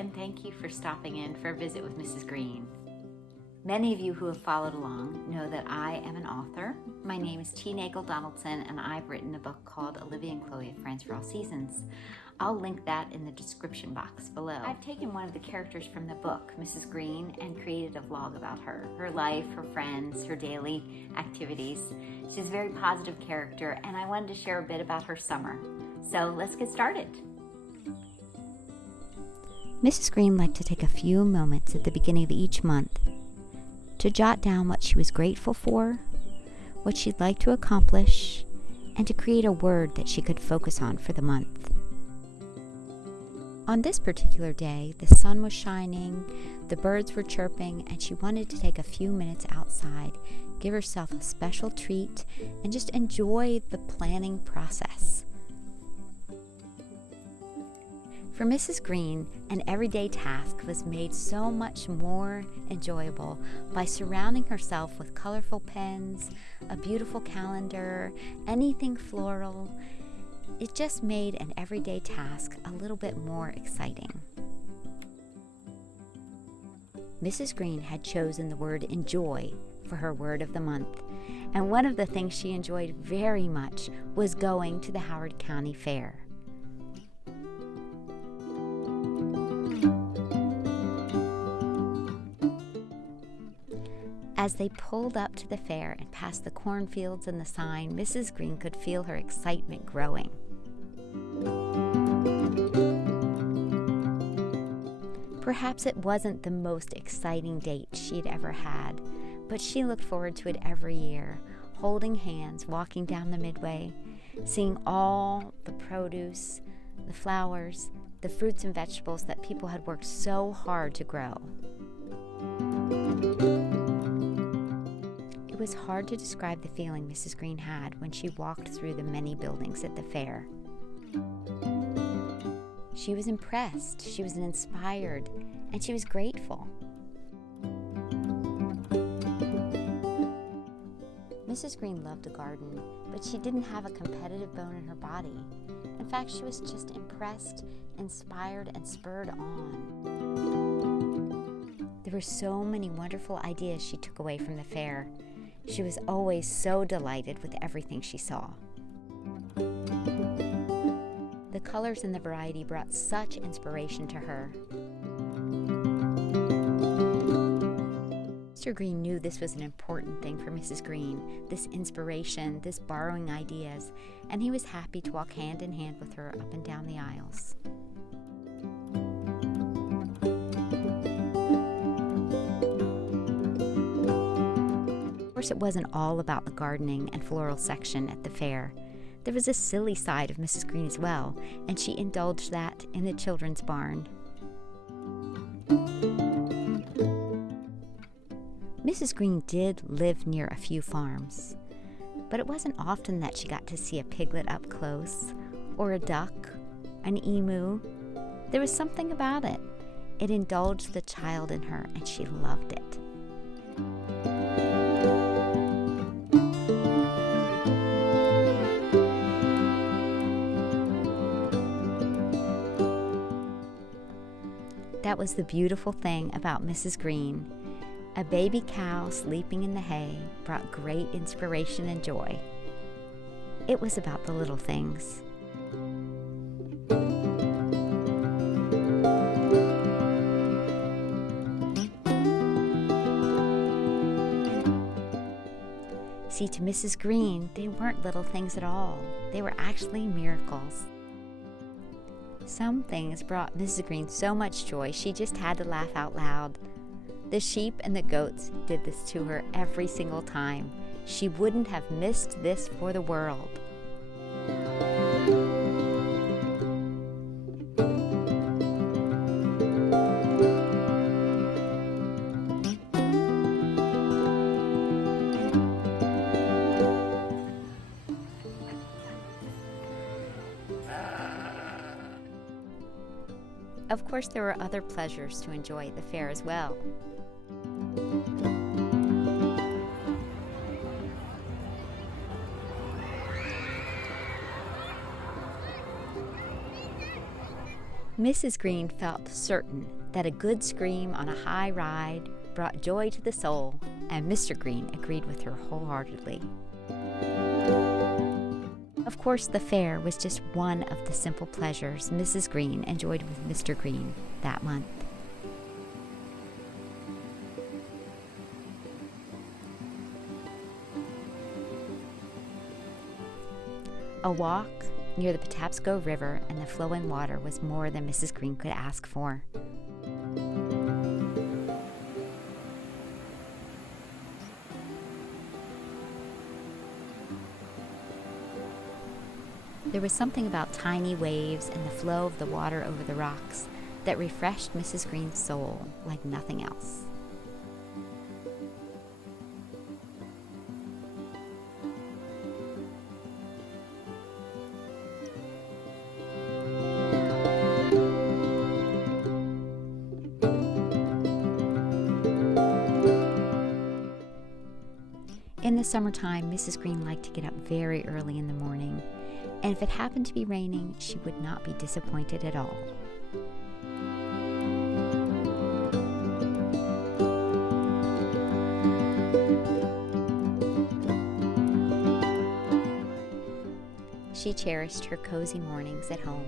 and thank you for stopping in for a visit with Mrs. Green. Many of you who have followed along know that I am an author. My name is T. Nagel Donaldson, and I've written a book called Olivia and Chloe of Friends for All Seasons. I'll link that in the description box below. I've taken one of the characters from the book, Mrs. Green, and created a vlog about her life, her friends, her daily activities. She's a very positive character, and I wanted to share a bit about her summer. So let's get started. Mrs. Green liked to take a few moments at the beginning of each month to jot down what she was grateful for, what she'd like to accomplish, and to create a word that she could focus on for the month. On this particular day, the sun was shining, the birds were chirping, and she wanted to take a few minutes outside, give herself a special treat, and just enjoy the planning process. For Mrs. Green, an everyday task was made so much more enjoyable by surrounding herself with colorful pens, a beautiful calendar, anything floral. It just made an everyday task a little bit more exciting. Mrs. Green had chosen the word enjoy for her word of the month, and one of the things she enjoyed very much was going to the Howard County Fair. As they pulled up to the fair and passed the cornfields and the sign, Mrs. Green could feel her excitement growing. Perhaps it wasn't the most exciting date she'd ever had, but she looked forward to it every year, holding hands, walking down the midway, seeing all the produce, the flowers, the fruits and vegetables that people had worked so hard to grow. It was hard to describe the feeling Mrs. Green had when she walked through the many buildings at the fair. She was impressed, she was inspired, and she was grateful. Mrs. Green loved a garden, but she didn't have a competitive bone in her body. In fact, she was just impressed, inspired, and spurred on. There were so many wonderful ideas she took away from the fair. She was always so delighted with everything she saw. The colors and the variety brought such inspiration to her. Mr. Green knew this was an important thing for Mrs. Green, this inspiration, this borrowing ideas, and he was happy to walk hand in hand with her up and down the aisles. Of course, it wasn't all about the gardening and floral section at the fair. There was a silly side of Mrs. Green as well, and she indulged that in the children's barn. Mrs. Green did live near a few farms, but it wasn't often that she got to see a piglet up close, or a duck, an emu. There was something about it. It indulged the child in her, and she loved it. That was the beautiful thing about Mrs. Green. A baby cow sleeping in the hay brought great inspiration and joy. It was about the little things. See, to Mrs. Green, they weren't little things at all. They were actually miracles. Some things brought Mrs. Green so much joy she just had to laugh out loud. The sheep and the goats did this to her every single time. She wouldn't have missed this for the world. Of course, there were other pleasures to enjoy at the fair as well. Mrs. Green felt certain that a good scream on a high ride brought joy to the soul, and Mr. Green agreed with her wholeheartedly. Of course, the fair was just one of the simple pleasures Mrs. Green enjoyed with Mr. Green that month. A walk near the Patapsco River and the flowing water was more than Mrs. Green could ask for. There was something about tiny waves and the flow of the water over the rocks that refreshed Mrs. Green's soul like nothing else. In the summertime, Mrs. Green liked to get up very early in the morning, and if it happened to be raining, she would not be disappointed at all. She cherished her cozy mornings at home.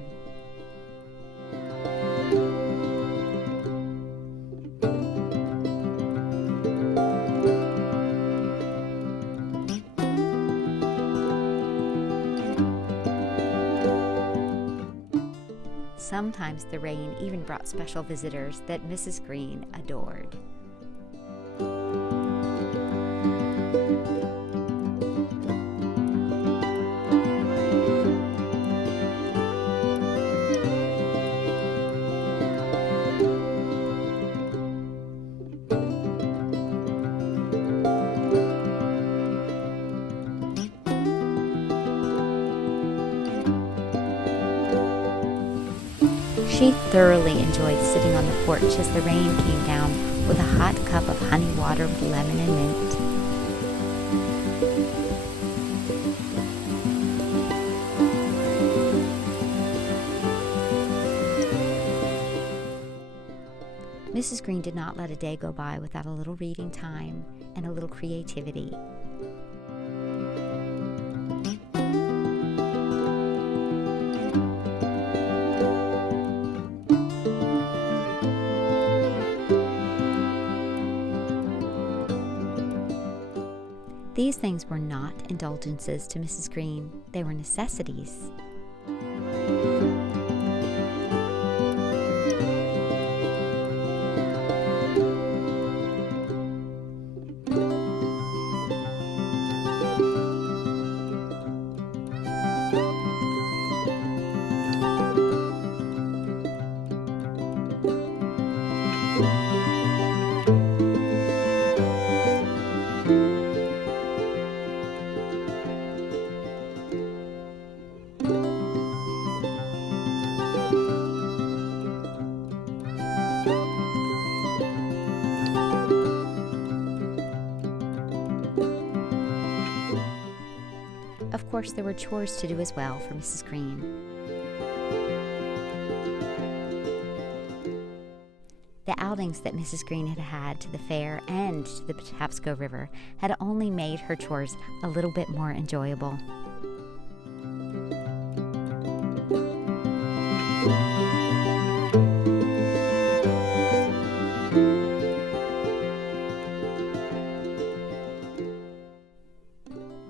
Sometimes the rain even brought special visitors that Mrs. Green adored. She thoroughly enjoyed sitting on the porch as the rain came down with a hot cup of honey water with lemon and mint. Mrs. Green did not let a day go by without a little reading time and a little creativity. These things were not indulgences to Mrs. Green, they were necessities. Of course, there were chores to do as well for Mrs. Green. The outings that Mrs. Green had had to the fair and to the Patapsco River had only made her chores a little bit more enjoyable.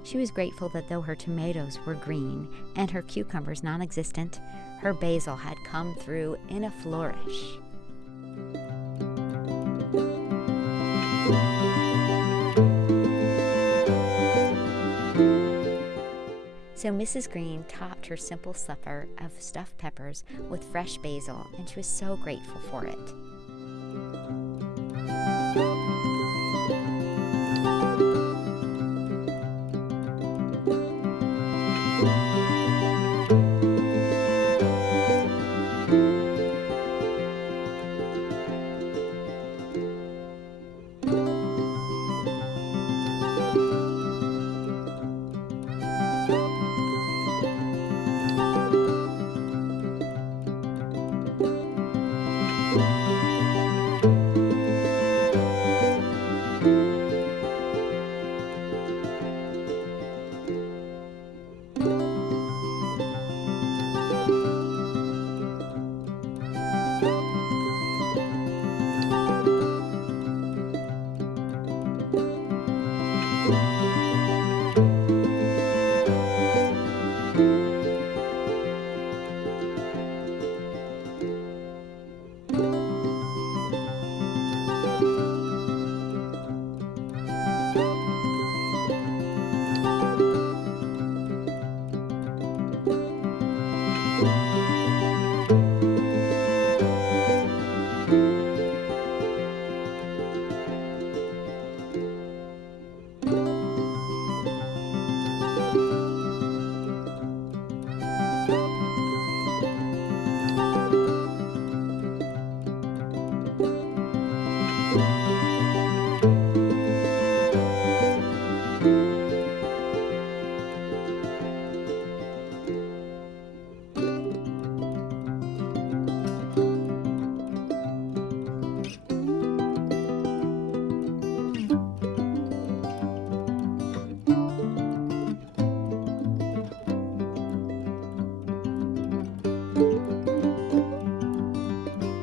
She was grateful that though her tomatoes were green and her cucumbers non-existent, her basil had come through in a flourish. So Mrs. Green topped her simple supper of stuffed peppers with fresh basil, and she was so grateful for it.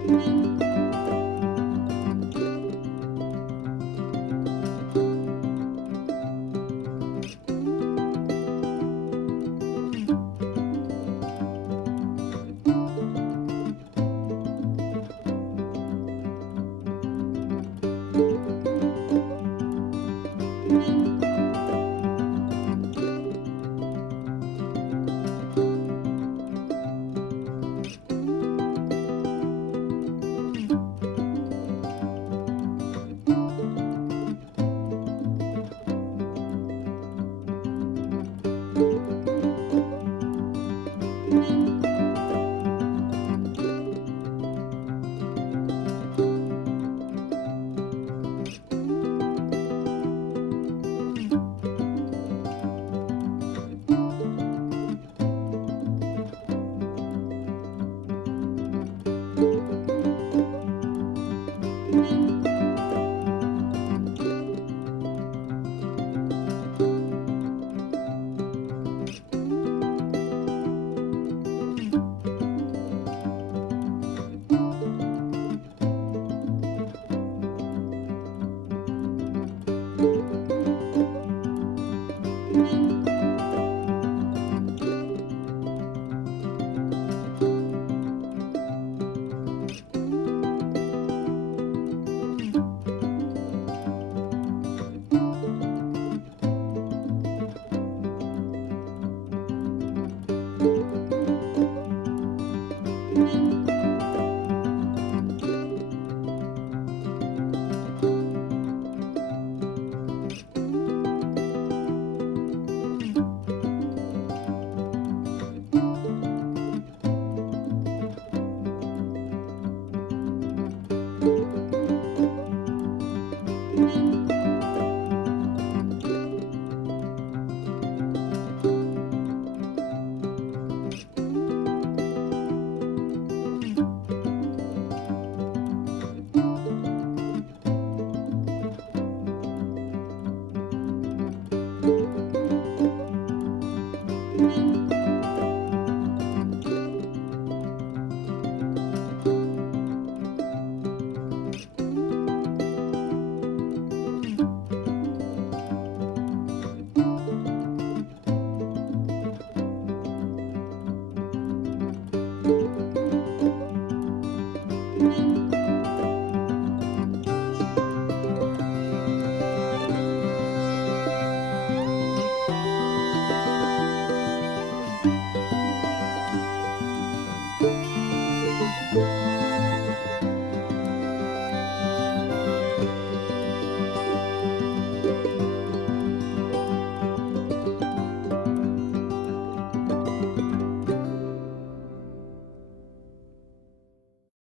you.